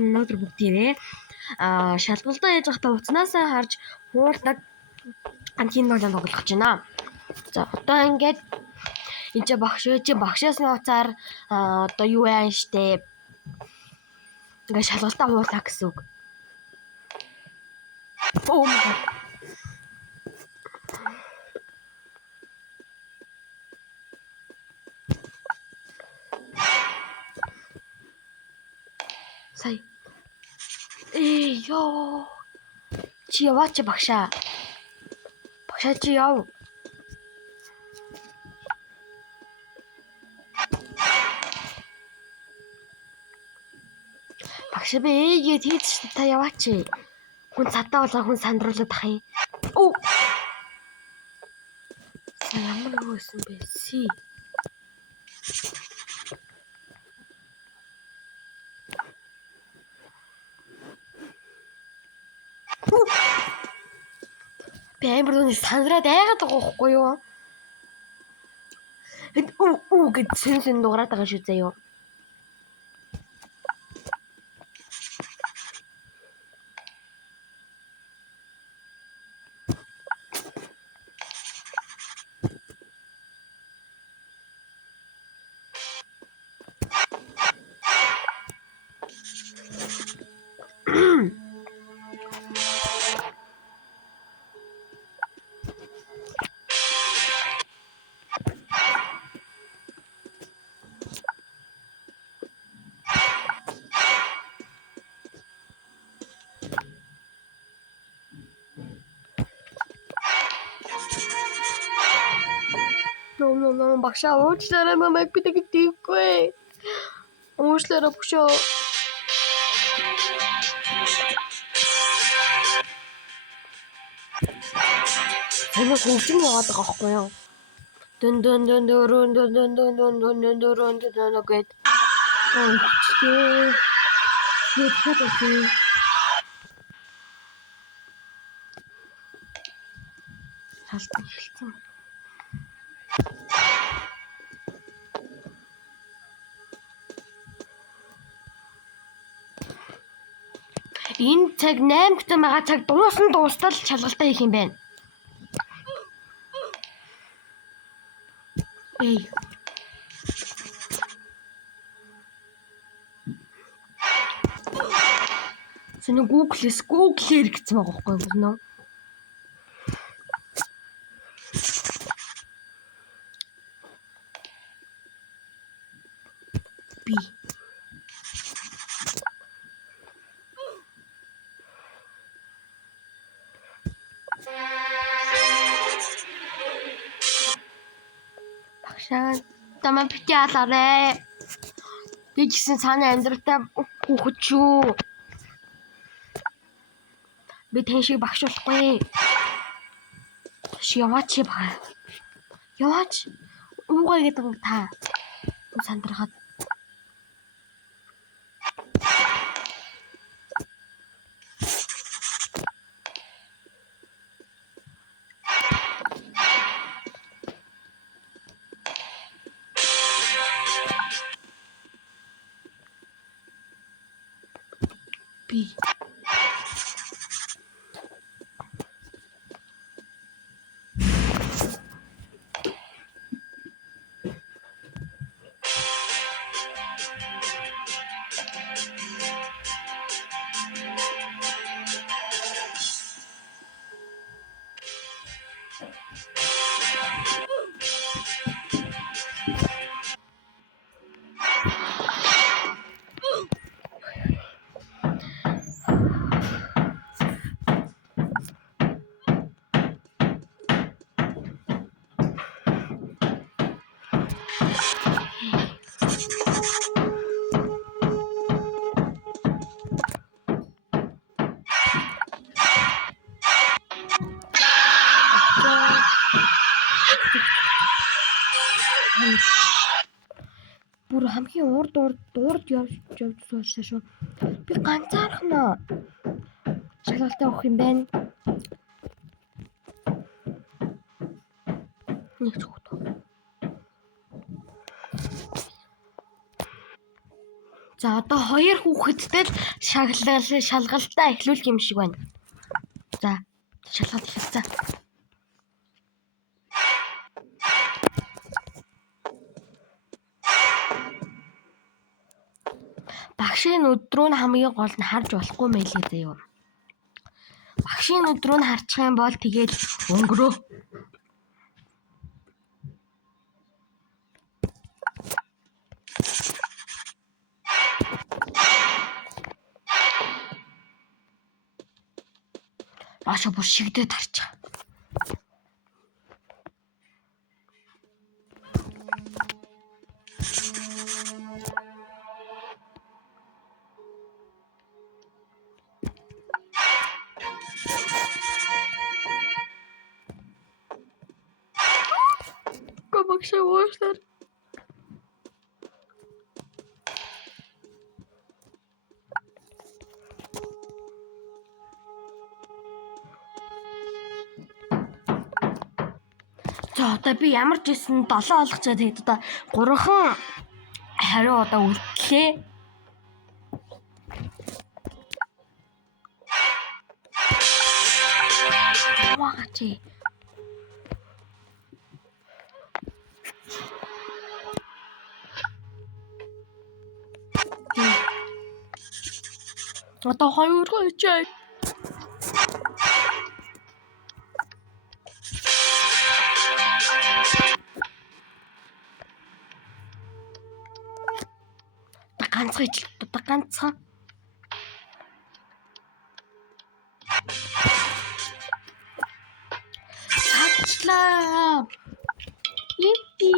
өнөөдөр бүгдээрээ шалгалтаа яаж явахдаа утаснасаа харж хуурдаг антин болон тоглох гэж байна. За одоо ингээд энэ ч багшаасны уцаар одоо юу яан штэ ингээд шалгалтаа хуурлаа гэсэн үг. Oh my god. Сая. Ёо. Чи яваач багшаа. Багшаа чи яв. Багш би ээгээд хийц та яваач. Хүн цадаа болоо хүн сандруулаад ах юм. Оо. Ямар хөөсөн бэ? Си. Би амар нүг сандраад айгаад байгаа байхгүй юу? Үу гэж сэн дуурайд байгаа шүү заяа. No, багшаа уучлаарай намайг би тэгж дийхгүй. Уучлаарай багшаа. Энэ хөвчм яваад байгаа байхгүй юу? Дун гэд. Халтан хэлсэн. Энэ цаг 8-т байгаа цаг дуустал шалгалтаа хийх юм байна. Эй. Сэний Google-ээр гэсэн байгаа байхгүй юу? Би багшаа тамаа бити алаарэ. Би гэсэн цаана амьдралтай хүүхэд шүү. Би тэн шиг багш болохгүй. Яваач бага. Яваач. Уугаа гэдэг нь та. Сандрахад. Би бүр хамгийн урд явж суушаа шүү. Би ганцаархнаа шалгалтаа өгөх юм байна. Нэг цогт. За одоо хоёр хүүхэдтэй шалгалтаа эхлүүлэх юм шиг байна. За шалгалт эхэлсэн. Багшийн өдрөө нь хамгийн гол нь харж болохгүй мэлээ заяа. Багшийн өдрөө нь харчих юм бол тэгээд өнгөрөө. Баша бүр шигдээд харчих. Багш уушлаар. За одоо би ямар ч байсан 7 олгочоо тэгээд одоо 3хан хариу одоо үлдлээ. Ваагачи. Одоо хоёр хойчээ. Ганцхан ижил одоо ганцхан. Цаачлаа. Иппи.